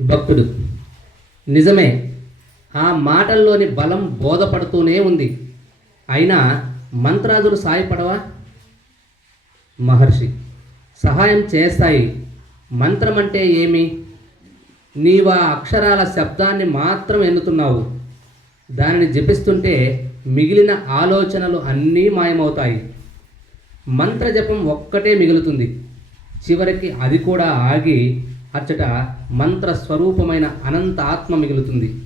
భక్తుడు. నిజమే ఆ మాటల్లోని బలం బోధపడుతూనే ఉంది. అయినా మంత్రాదులు సాయపడవా? మహర్షి సహాయం చేస్తాయి. మంత్రం అంటే ఏమి? నీవా అక్షరాల శబ్దాన్ని మాత్రం ఎన్నుతున్నావు. దానిని జపిస్తుంటే మిగిలిన ఆలోచనలు అన్నీ మాయమవుతాయి. మంత్రజపం ఒక్కటే మిగులుతుంది. చివరికి అది కూడా ఆగి అచ్చట మంత్ర స్వరూపమైన అనంత ఆత్మ మిగులుతుంది.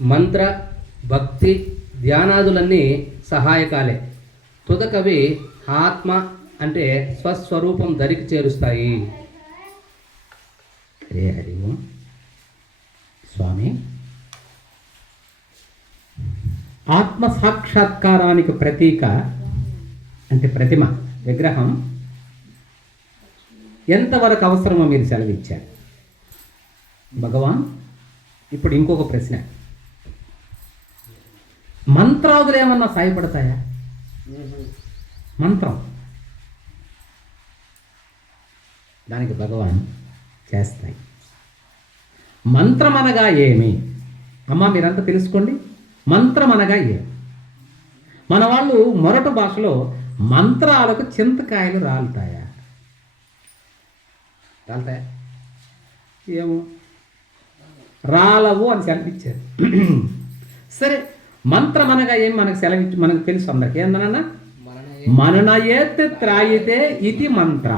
మంత్ర భక్తి ధ్యానాదులన్నీ సహాయకాలే. తుదకవి ఆత్మ అంటే స్వస్వరూపం దరికి చేరుస్తాయి. హరే హరి ఓం. స్వామి? ఆత్మ సాక్షాత్కారానికి ప్రతీక అంటే ప్రతిమ విగ్రహం ఎంతవరకు అవసరమో మీరు సెలవిచ్చారు. భగవాన్ ఇప్పుడు ఇంకొక ప్రశ్న. మంత్రాదులు ఏమన్నా సాయపడతాయా? మంత్రం. దానికి భగవాన్ చేస్తాయి. మంత్రం అనగా ఏమి? అమ్మ మీరంతా తెలుసుకోండి. మంత్రం అనగా ఏమి? మన వాళ్ళు మొరటు భాషలో మంత్రాలకు చింతకాయలు రాలుతాయా? రాలుతాయా ఏమో? రాలవు అని సెలవిచ్చారు. సరే మంత్రం అనగా ఏం మనకు సెలవిచ్చి మనకు తెలుసు అందరికి? ఏందనన్నా మననయేత్ త్రాయితే ఇది మంత్ర.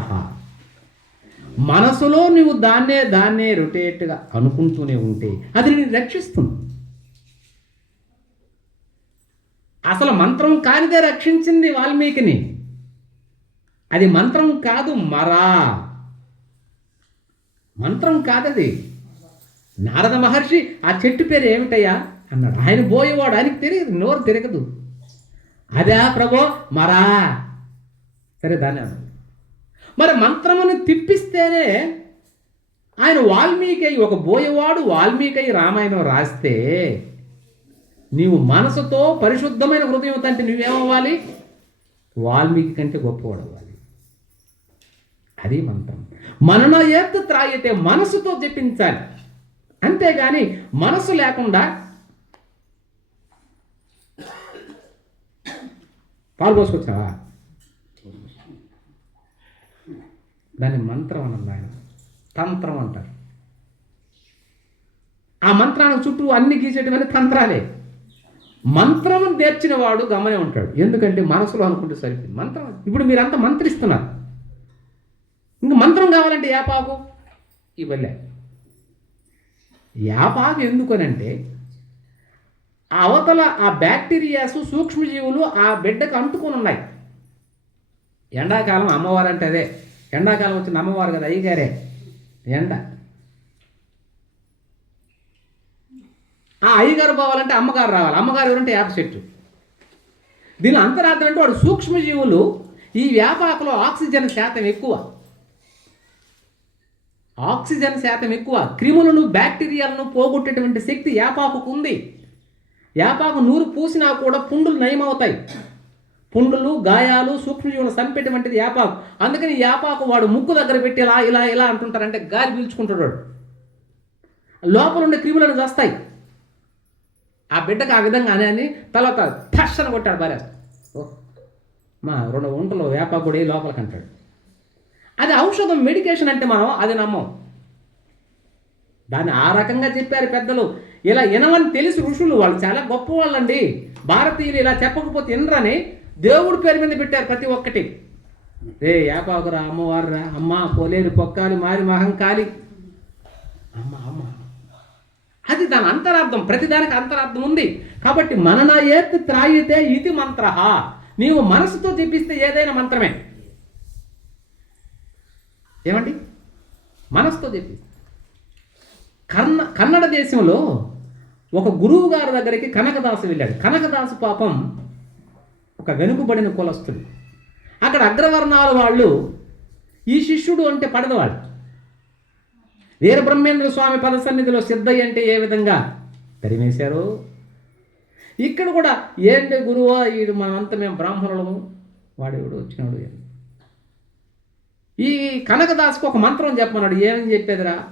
మనసులో నువ్వు దాన్నే దాన్నే రొటేట్గా అనుకుంటూనే ఉంటే అది నేను రక్షిస్తుంది. అసలు మంత్రం కానిదే రక్షించింది వాల్మీకిని. అది మంత్రం కాదు మరా. మంత్రం కాదది. నారద మహర్షి ఆ చెట్టు పేరు ఏమిటయ్యా? అన్నాడు. ఆయన పోయేవాడు ఆయనకి తెలియదు నోరు తిరగదు. అదే ప్రభో మరా. సరే దాన్ని మరి మంత్రమును తిప్పిస్తేనే ఆయన వాల్మీకి ఒక బోయవాడు వాల్మీకి రామాయణం రాస్తే నీవు మనసుతో పరిశుద్ధమైన హృదయం అంటే నువ్వేమవ్వాలి? వాల్మీకి కంటే గొప్పవాడవ్వాలి. అది మంత్రం. మనన ఎత్తు త్రాయితే మనసుతో జపించాలి. అంతేగాని మనసు లేకుండా పాల్పోసుకొచ్చావా దాన్ని మంత్రం అన్నది ఆయన తంత్రం అంటారు. ఆ మంత్రాన్ని చుట్టూ అన్ని గీసేటివన్నీ తంత్రాలే. మంత్రం నేర్చిన వాడు గమనే ఉంటాడు. ఎందుకంటే మనసులో అనుకుంటే సరిపోయింది మంత్రం ఇప్పుడు మీరంతా మంత్రిస్తున్నారు. ఇంకా మంత్రం కావాలంటే యాపాకు ఇవ్వలే. యాపాకు ఎందుకనంటే ఆ అవతల ఆ బ్యాక్టీరియాస్ సూక్ష్మజీవులు ఆ బిడ్డకు అంటుకొని ఉన్నాయి ఎండాకాలం అమ్మవారు అంటే అదే. ఎండాకాలం వచ్చిన అమ్మవారు కదా అయ్యగారే. ఎండ. ఆ అయ్యగారు పోవాలంటే అమ్మగారు రావాలి. అమ్మగారు ఎవరంటే వేప చెట్టు దీని అంతరార్థం అంటే వాడు సూక్ష్మజీవులు ఈ వ్యాపాకలో ఆక్సిజన్ శాతం ఎక్కువ. ఆక్సిజన్ శాతం ఎక్కువ క్రిములను బ్యాక్టీరియాలను పోగొట్టేటువంటి శక్తి యాపాకుకు ఉంది. యాపాకు నూరు పూసినా కూడా పుండులు నయమవుతాయి. పుండులు గాయాలు సూక్ష్మజీవులు చంపేటువంటిది యాపాకు. అందుకని యాపాకు వాడు ముక్కు దగ్గర పెట్టి ఇలా ఇలా ఇలా అంటుంటారంటే గాలి పీల్చుకుంటాడు లోపల ఉండే క్రిములను చేస్తాయి. ఆ బిడ్డకు ఆ విధంగా అనే అని తర్వాత టషన్ కొట్టాడు భార్య. మా రెండు వంటలు వేపాకుడి లోపలికి అంటాడు. అది ఔషధం మెడికేషన్ అంటే మనం అది నమ్మం. దాన్ని ఆ రకంగా చెప్పారు పెద్దలు. ఇలా వినవని తెలిసి ఋషులు వాళ్ళు చాలా గొప్ప వాళ్ళండి భారతీయులు ఇలా చెప్పకపోతే వినరని దేవుడి పేరు మీద పెట్టారు ప్రతి ఒక్కటి. రే యాపాకురా అమ్మవారురా అమ్మ పోలేరు పొక్కాలి మారి మహంకాలి అమ్మ అమ్మ. అది దాని అంతరార్థం. ప్రతిదానికి అంతరార్థం ఉంది. కాబట్టి మనన ఏత్ త్రాయితే ఇది మంత్ర. నీవు మనసుతో తెప్పిస్తే ఏదైనా మంత్రమే. ఏమండి? మనసుతో చెప్పి. కన్న కన్నడ దేశంలో ఒక గురువు గారి దగ్గరికి కనకదాసు వెళ్ళాడు. కనకదాసు పాపం ఒక వెనుకబడిన కులస్తుడు. అక్కడ అగ్రవర్ణాల వాళ్ళు ఈ శిష్యుడు అంటే పడదవాడు. వీరబ్రహ్మేంద్ర స్వామి పద సన్నిధిలో సిద్ధయ్య అంటే ఏ విధంగా? తరిమేశారు. ఇక్కడ కూడా ఏంటి గురువా వీడు మనమంతా మేము బ్రాహ్మణులము. వాడెవడు వచ్చినాడు అని. ఈ కనకదాసుకు ఒక మంత్రం చెప్పమన్నాడు. ఏమని చెప్పేదిరా?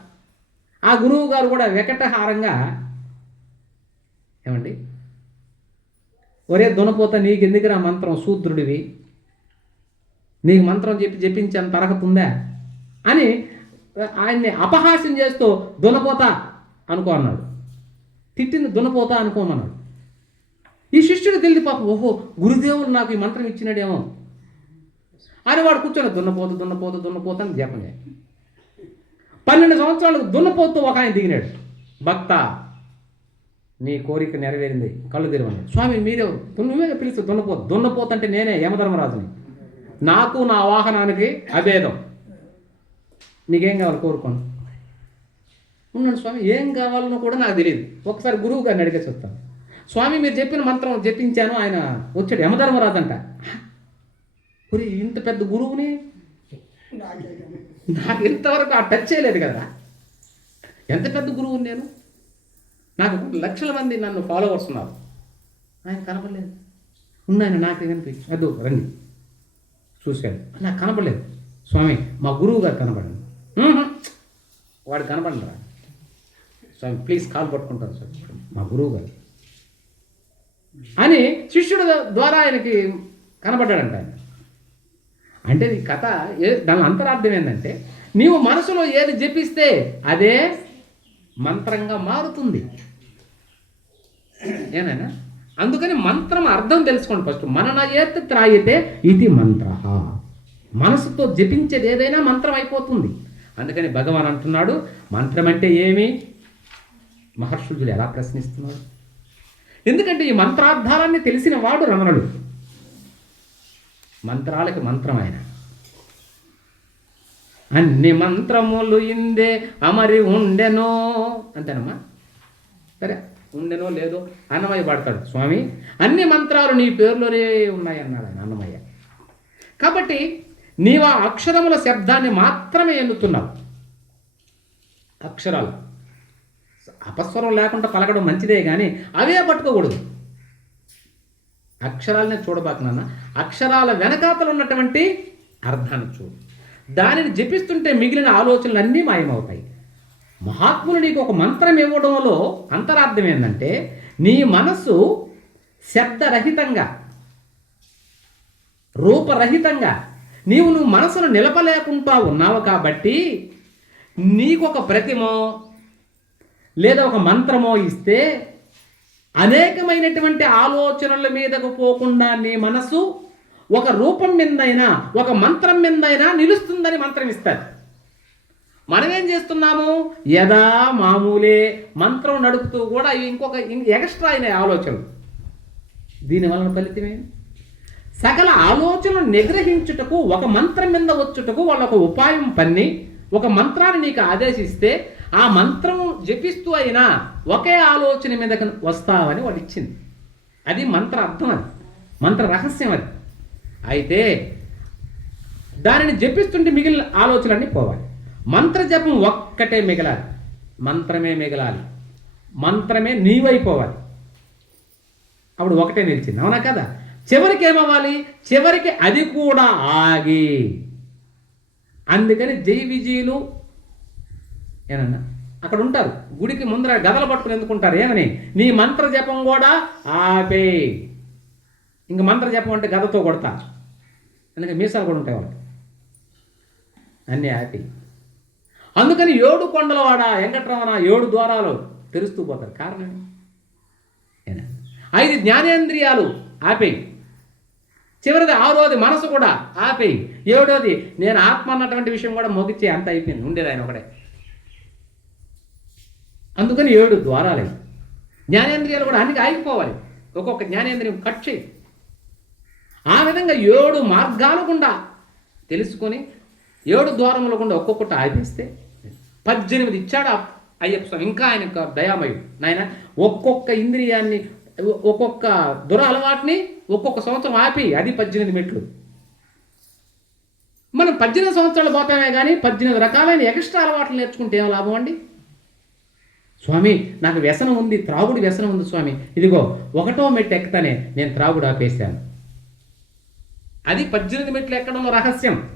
ఆ గురువు గారు కూడా వికటహారంగా ఏమండి? ఒరే దునపోత నీకు ఎందుకురా మంత్రం? శూద్రుడివి. నీకు మంత్రం చెప్పి చెప్పించాను తరగతుందా? అని ఆయన్ని అపహాస్యం చేస్తూ దునపోత అనుకో అన్నాడు. తిట్టింది దునపోత అనుకోమన్నాడు ఈ శిష్యుడు తెలియదు పాప. ఓహో గురుదేవుడు నాకు ఈ మంత్రం ఇచ్చినాడేమో. అని వాడు కూర్చొని దున్నపోతు దున్నపోతు దున్నపోత అని జపం చేయాలి. పన్నెండు సంవత్సరాలకు దున్నపోతూ ఒక ఆయన దిగినాడు. భక్త నీ కోరిక నెరవేరింది కళ్ళు తెరవండి. స్వామి మీరెవరు? నువ్వే పిలుస్తూ దున్నపోత దున్నపోత అంటే నేనే యమధర్మరాజుని. నాకు నా వాహనానికి అభేదం. నీకేం కావాలి కోరుకోను ఉన్నాడు స్వామి ఏం కావాలనో కూడా నాకు తెలియదు. ఒకసారి గురువు గారిని అడిగేసి వస్తాను. స్వామి మీరు చెప్పిన మంత్రం జపించాను ఆయన వచ్చాడు యమధర్మరాజు అంట. ఒరే, ఇంత పెద్ద గురువుని? నాకు ఇంతవరకు ఆ టచ్ చేయలేదు కదా. ఎంత పెద్ద గురువు నేను? నాకు లక్షల మంది నన్ను ఫాలోవర్స్ ఉన్నారు. ఆయన కనపడలేదు. ఉన్నాయన నాకు కనిపించి అదో రండి. చూశాడు నాకు కనపడలేదు. స్వామి మా గురువు గారు కనపడండి. "ఉహుం, వాడు కనపడరా? స్వామి ప్లీజ్ కాల్ పట్టుకుంటాను సార్. మా గురువు గారు. అని శిష్యుడు ద్వారా ఆయనకి కనపడ్డాడంట ఆయన. అంటే ఈ కథ ఏ దాని అంతరార్థం ఏంటంటే నీవు మనసులో ఏది జపిస్తే అదే మంత్రంగా మారుతుంది. ఏనైనా అందుకని మంత్రం అర్థం తెలుసుకోండి ఫస్ట్. మనన ఏత్ త్రాయితే ఇది మంత్ర. మనసుతో జపించేది ఏదైనా మంత్రం అయిపోతుంది. అందుకని భగవాన్ అంటున్నాడు మంత్రం అంటే ఏమి? మహర్షులు ఎలా ప్రశ్నిస్తున్నారు? ఎందుకంటే ఈ మంత్రార్థాలన్నీ తెలిసిన వాడు రమణుడు. మంత్రాలకి మంత్రం ఆయన. అన్ని మంత్రములు ఇందే అమరి ఉండెనో అంతేనమ్మా? సరే ఉండెనో లేదో అన్నమయ్య పాడతాడు. స్వామి అన్ని మంత్రాలు నీ పేరులోనే ఉన్నాయి అన్నాడు ఆయన అన్నమయ్య. కాబట్టి నీవు ఆ అక్షరముల శబ్దాన్ని మాత్రమే ఎన్నుతున్నావు. అక్షరాలు. అపస్వరం లేకుండా పలకడం మంచిదే కానీ అవే పట్టుకోకూడదు. అక్షరాలనే చూడబాకు నాన్న. అక్షరాల వెనకాతలు ఉన్నటువంటి అర్థాన్ని చూడు. దానిని జపిస్తుంటే మిగిలిన ఆలోచనలు అన్నీ మాయమవుతాయి. మహాత్ములు నీకు ఒక మంత్రం ఇవ్వడంలో అంతరార్థం ఏంటంటే నీ మనస్సు శబ్దరహితంగా రూపరహితంగా నీవు నువ్వు మనసును నిలపలేకుండా ఉన్నావు కాబట్టి నీకు ఒక ప్రతిమో లేదా ఒక మంత్రమో ఇస్తే అనేకమైనటువంటి ఆలోచనల మీదకు పోకుండా నీ మనసు ఒక రూపం మీదైనా ఒక మంత్రం మీదైనా నిలుస్తుందని మంత్రం ఇస్తారు మనం ఏం చేస్తున్నాము? యదా మామూలే మంత్రం నడుపుతూ కూడా ఇంకొక ఎక్స్ట్రా అయిన ఆలోచనలు. దీని వలన ఫలితమే సకల ఆలోచనలు నిగ్రహించుటకు ఒక మంత్రం మీద వచ్చుటకు వాళ్ళు ఒక ఉపాయం పన్ని ఒక మంత్రాన్ని నీకు ఆదేశిస్తే ఆ మంత్రం జపిస్తూ అయినా ఒకే ఆలోచన మీద వస్తావని వాడు ఇచ్చింది. అది మంత్ర అర్థం అది. మంత్ర రహస్యం అది. అయితే దానిని జపిస్తుంటే మిగిలిన ఆలోచనలన్నీ పోవాలి. మంత్ర జపం ఒక్కటే మిగలాలి. మంత్రమే మిగలాలి. మంత్రమే నీవైపోవాలి. అప్పుడు ఒకటే నిలిచింది. అవునా కదా? చివరికి ఏమవ్వాలి? చివరికి అది కూడా ఆగి. అందుకని జై విజయులు ఏనన్నా అక్కడ ఉంటారు గుడికి ముందర గదలు పట్టుకుని ఎందుకుంటారు? ఏమని? నీ మంత్ర జపం కూడా ఆపే. ఇంక మంత్ర జపం అంటే గదతో కొడతా. అందుకే మీసాలు కూడా ఉంటాయి వాళ్ళకి. అన్నీ ఆపి. అందుకని ఏడు కొండలవాడ వెంకట్రమణ ఏడు ద్వారాలు తెరుస్తూ పోతారు. కారణం ఐదు జ్ఞానేంద్రియాలు ఆపేయి చివరిది ఆరోది మనసు కూడా ఆపేయి ఏడోది నేను ఆత్మ అన్నటువంటి విషయం కూడా మొగిచ్చే అంత అయిపోయింది. ఉండేది ఆయన ఒకడే. అందుకని ఏడు ద్వారాలే. జ్ఞానేంద్రియాలు కూడా అన్ని ఆగిపోవాలి. ఒక్కొక్క జ్ఞానేంద్రియం కట్ చేయి. ఆ విధంగా ఏడు మార్గాలు గుండా తెలుసుకొని ఏడు ద్వారముల గుండా ఒక్కొక్కటి ఆగిస్తే పద్దెనిమిది ఇచ్చాడు అయ్యప్ప స్వామి. ఇంకా ఆయన దయామయుడు నాయన ఒక్కొక్క ఇంద్రియాన్ని ఒక్కొక్క దుర అలవాటుని ఒక్కొక్క సంవత్సరం ఆపి అది పద్దెనిమిది మెట్లు. మనం పద్దెనిమిది సంవత్సరాలు పోతామే కానీ పద్దెనిమిది రకాలైన ఎక్స్ట్రా అలవాట్లు నేర్చుకుంటే ఏం లాభం అండి? స్వామి నాకు వ్యసనం ఉంది త్రాగుడు వ్యసనం ఉంది స్వామి. ఇదిగో ఒకటో మెట్టు ఎక్కుతానే నేను త్రాగుడు ఆపేశాను. అది పద్దెనిమిది మెట్లు ఎక్కడంలో రహస్యం.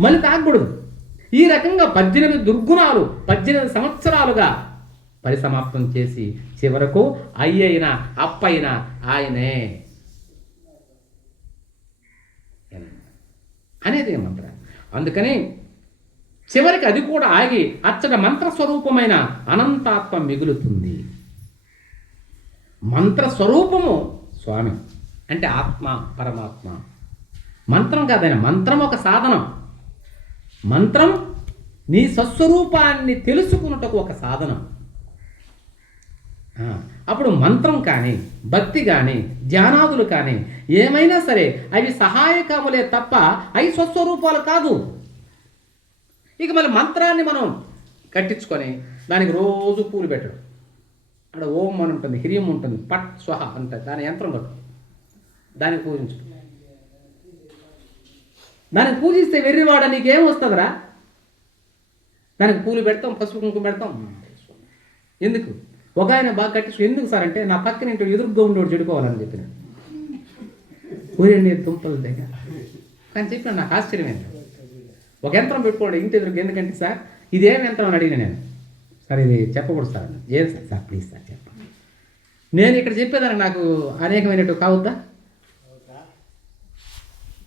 మళ్ళీ తాగకూడదు. ఈ రకంగా పద్దెనిమిది దుర్గుణాలు పద్దెనిమిది సంవత్సరాలుగా పరిసమాప్తం చేసి చివరకు అయ్యైన అప్పైన ఆయనే. అనేది మంత్ర. అందుకని చివరికి అది కూడా ఆగి అచ్చట మంత్రస్వరూపమైన అనంతాత్మ మిగులుతుంది. మంత్రస్వరూపము స్వామి అంటే ఆత్మ పరమాత్మ. మంత్రం కాదైనా మంత్రం ఒక సాధనం. మంత్రం నీ సస్వరూపాన్ని తెలుసుకున్నటకు ఒక సాధనం. అప్పుడు మంత్రం కానీ భక్తి కానీ ధ్యానాదులు కానీ ఏమైనా సరే అవి సహాయకములే తప్ప అవి స్వస్వరూపాలు కాదు. ఇక మళ్ళీ మంత్రాన్ని మనం కట్టించుకొని దానికి రోజు పూలు పెట్టడం. అక్కడ ఓం అని ఉంటుంది హ్రీం ఉంటుంది పట్ స్వహ ఉంటుంది దాని యంత్రం కట్టు దానికి పూజించడం. దానికి పూజిస్తే వెర్రివాడ నీకేం వస్తుందిరా? దానికి పూలు పెడతాం పసుపు కుంకుమ పెడతాం. ఎందుకు? ఒక ఆయన బాగా కట్టించు ఎందుకు సార్ అంటే నా పక్కన ఇంటి ఎదురుగా ఉండేవాడు చెడిపోవాలని చెప్పిన. ఊరండి దుంపలు దగ్గర. కానీ చెప్పిన నాకు ఆశ్చర్యమైంది ఒక యంత్రం పెట్టుకోండి ఇంటి ఎదురుకు ఎందుకంటే సార్ ఇదేం యంత్రం అని అడిగిన నేను. సార్ ఇది చెప్పకూడదు సార్ ఏం సార్? సార్ ప్లీజ్ సార్ చెప్పండి. నేను ఇక్కడ చెప్పేదానికి నాకు అనేకమైనట్టు కావద్దా?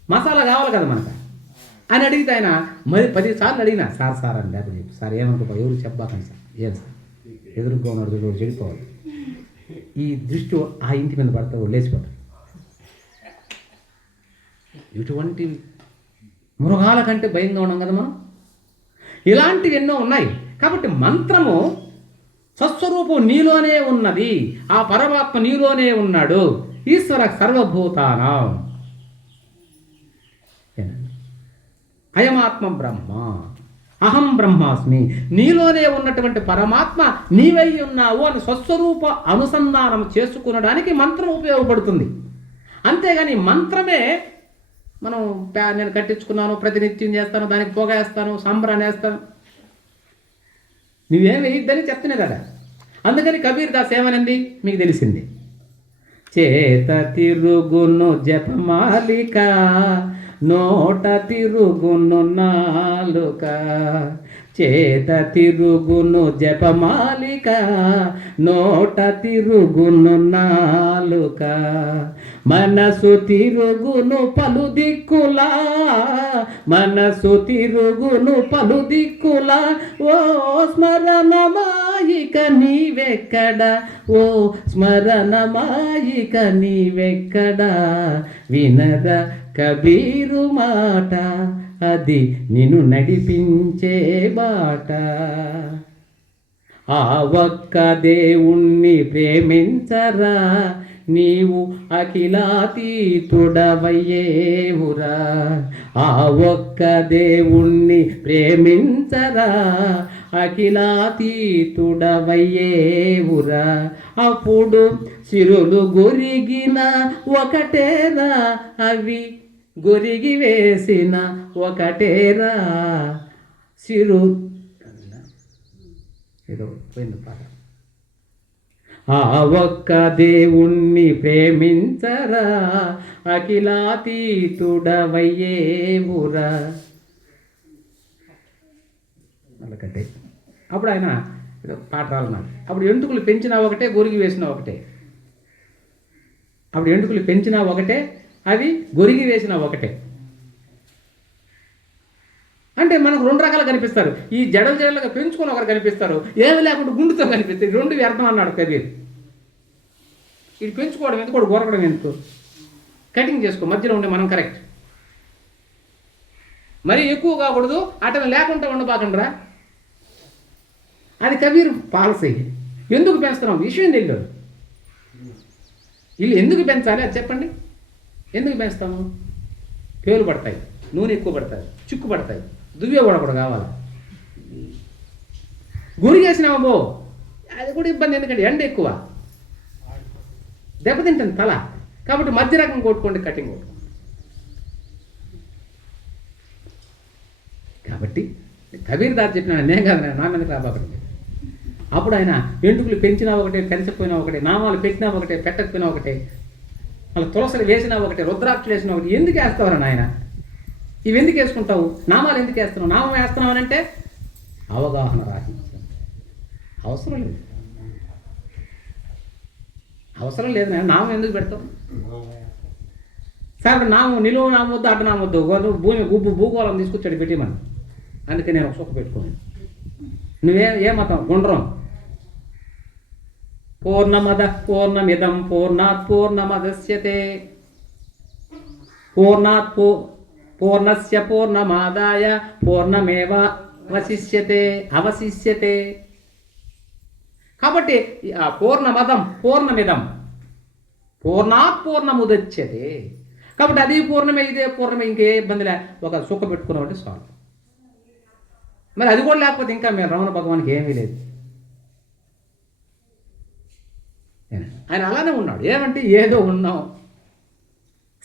మసాలా కావాలి కదా మనకు. అని అడిగితే ఆయన మరి పది సార్లు అడిగినా సార్ సార్ అని లేకపోతే చెప్పి. సార్ ఏమనుకో ఎవరు చెప్పబాకండి సార్. ఏం సార్? ఎదురుగా ఉన్నాడు చూడు చెడిపోవాలి? ఈ దృష్టి ఆ ఇంటి మీద పడితే వాడు లేచిపోతాడు. ఇటువంటి మృగాల కంటే భయంగా ఉన్నాం కదా మనం? ఇలాంటివి ఎన్నో ఉన్నాయి. కాబట్టి మంత్రము స్వస్వరూపం నీలోనే ఉన్నది. ఆ పరమాత్మ నీలోనే ఉన్నాడు. ఈశ్వర సర్వభూతానం. అయమాత్మ బ్రహ్మ. అహం బ్రహ్మాస్మి. నీలోనే ఉన్నటువంటి పరమాత్మ నీవై ఉన్నావు అని స్వస్వరూప అనుసంధానం చేసుకునడానికి మంత్రం ఉపయోగపడుతుంది. అంతేగాని మంత్రమే మనం నేను కట్టించుకున్నాను ప్రతినిత్యం చేస్తాను దానికి పొగ వేస్తాను సంబరాన్ని వేస్తాను. నువ్వేం వేయొద్దని చెప్తున్నా కదా. అందుకని కబీర్ దాస్ ఏమనంది? మీకు తెలిసింది. చేత తిరుగును జపమాలిక నోట తిరుగును నాలుక చేత తిరుగును జపమాలిక నోట తిరుగును నాలుక. మనసు తిరుగును పలు దిక్కులా మనసు తిరుగును పలు దిక్కులా. ఓ స్మరణమాయిక నీవెక్కడ? ఓ స్మరణమాయిక నీవెక్కడ? వినద కబీరు మాట అది నిన్ను నడిపించే బాట. ఆ ఒక్క దేవుణ్ణి ప్రేమించరా? నీవు అఖిలాతీతుడవయ్యేవురా. ఆ ఒక్క దేవుణ్ణి ప్రేమించరా? అఖిలాతీతుడవయ్యేవురా. అప్పుడు సిరులు గురిగిన ఒకటేరా అవి? గొరిగి వేసిన ఒకటేరా. సిరు. ఏదో పోయింది పాట. ఆ ఒక్క దేవుణ్ణి ప్రేమించరా? అఖిలాతీతుడవయ్యేవురా? మళ్ళకట్టే అప్పుడు ఆయన ఏదో పాట రాలన్నాడు. అప్పుడు ఎంటుకులు పెంచినా ఒకటే గొరిగి వేసినా ఒకటే. అప్పుడు ఎంటుకులు పెంచినా ఒకటే అవి గొరిగి వేసిన ఒకటే. అంటే మనకు రెండు రకాలు కనిపిస్తారు. ఈ జడలు జడలుగా పెంచుకొని ఒకరు కనిపిస్తారు. ఏమి లేకుండా గుండుతో కనిపిస్తారు రెండు వ్యర్థం అన్నాడు కబీర్ ఇది పెంచుకోవడం ఎందుకు? కూడా ఎందుకు? కటింగ్ చేసుకో. మధ్యలో ఉండే మనం కరెక్ట్. మరీ ఎక్కువ కాకూడదు. అటను లేకుండా ఉండబాకండ్రా. అది కబీర్ పాలసీ. ఎందుకు పెంచుతున్నాం? విషయం తెలియదు. వీళ్ళు ఎందుకు పెంచాలి? అది చెప్పండి. ఎందుకు పెంచుతాము పేలు పడతాయి నూనె ఎక్కువ పడతాయి చిక్కు పడతాయి దువ్వే కూడా కూడా కావాలి. గురిగేసినామో అది కూడా ఇబ్బంది ఎందుకంటే ఎండ ఎక్కువ. దెబ్బతింటుంది తల. కాబట్టి మధ్య రకం కొట్టుకోండి కటింగ్ కొట్టుకోండి. కాబట్టి కబీర్ దాస్ చెప్పిన నేను కాదు నా మీద రాబాకండి అప్పుడు ఆయన ఎంటుకులు పెంచినా ఒకటే పెంచకపోయినా ఒకటే నామాలు పెట్టినా ఒకటే పెట్టకపోయినా ఒకటే మళ్ళీ తులసలు వేసినా ఒకటి రుద్రాక్షలు వేసినా ఒకటి ఎందుకు వేస్తావరా నాయన? ఇవి ఎందుకు వేసుకుంటావు? నామాలు ఎందుకు వేస్తున్నావు? నామం వేస్తున్నావు అంటే అవగాహన రాహిత్యం అవసరం లేదు. అవసరం లేదు నేను నామం ఎందుకు పెడతావు? సార్ నామం నిలువ నామొద్దు అడ్డ నామొద్దు భూమి గుబ్బు భూగోళం తీసుకొచ్చాడు పెట్టిమని. అందుకే నేను ఒక సుఖ పెట్టుకోను నువ్వే ఏ మతం? గుండ్రం. పూర్ణమద పూర్ణమిదం పూర్ణాత్ పూర్ణమదస్యతే పూర్ణాత్ పూ పూర్ణస్య పూర్ణమాదాయ పూర్ణమేవ వశిష్యతే అవశిష్యతే కాబట్టి ఆ పూర్ణమదం పూర్ణమిదం పూర్ణాత్ పూర్ణముదచ్చతే కాబట్టి అది పూర్ణమే ఇదే పూర్ణమే ఇంకే ఇబ్బంది లే ఒక సుఖ పెట్టుకున్నామంటే చాలు మరి అది కూడా లేకపోతే ఇంకా మేము రమణ భగవానికి ఏమీ లేదు. ఆయన అలానే ఉన్నాడు. ఏమంటే ఏదో ఉన్నాం.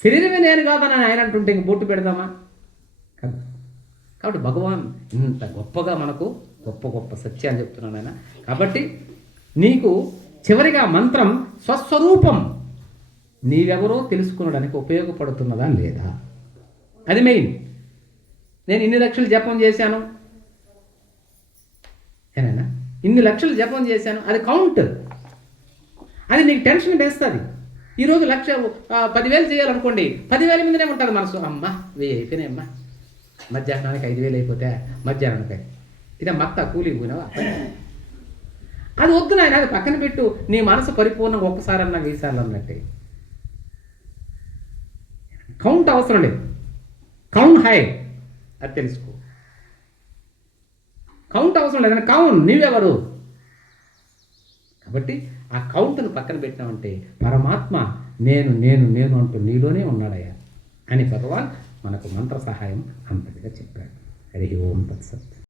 శరీరమే నేను కాదని ఆయన అంటుంటే ఇంక బొట్టు పెడదామా? కాబట్టి భగవాన్ ఇంత గొప్పగా మనకు గొప్ప గొప్ప సత్యాన్ని చెప్తున్నాను ఆయన. కాబట్టి నీకు చివరిగా మంత్రం స్వస్వరూపం. నీవెవరో తెలుసుకునడానికి ఉపయోగపడుతున్నదా లేదా? అది మెయిన్. నేను ఇన్ని లక్షలు జపం చేశాను. ఏనైనా ఇన్ని లక్షలు జపం చేశాను. అది కౌంట్. అది నీకు టెన్షన్ వేస్తుంది. ఈరోజు లక్ష పదివేలు చేయాలనుకోండి పదివేల మీదనే ఉంటుంది మనసు. అమ్మ వెయ్యి అయిపోయినాయి మధ్యాహ్నానికి ఐదు వేలు అయిపోతే మధ్యాహ్నానికి ఇదే మత్త కూలి పోయినావా అది వద్దు నాయన అది పక్కన పెట్టు. నీ మనసు పరిపూర్ణంగా ఒక్కసారి అన్న వీసాలు అన్నట్టే కౌంట్ అవసరం లేదు. కౌంట్ హై అది తెలుసుకో. కౌంట్ అవసరం లేదని కౌన్ నీవెవరు కాబట్టి ఆ కౌంట్ను పక్కన పెట్టినామంటే పరమాత్మ నేను నేను నేను అంటూ నీలోనే ఉన్నాడయ్యా అని భగవాన్ మనకు మంత్ర సహాయం అంతటిగా చెప్పాడు. హరి ఓం తత్సత్.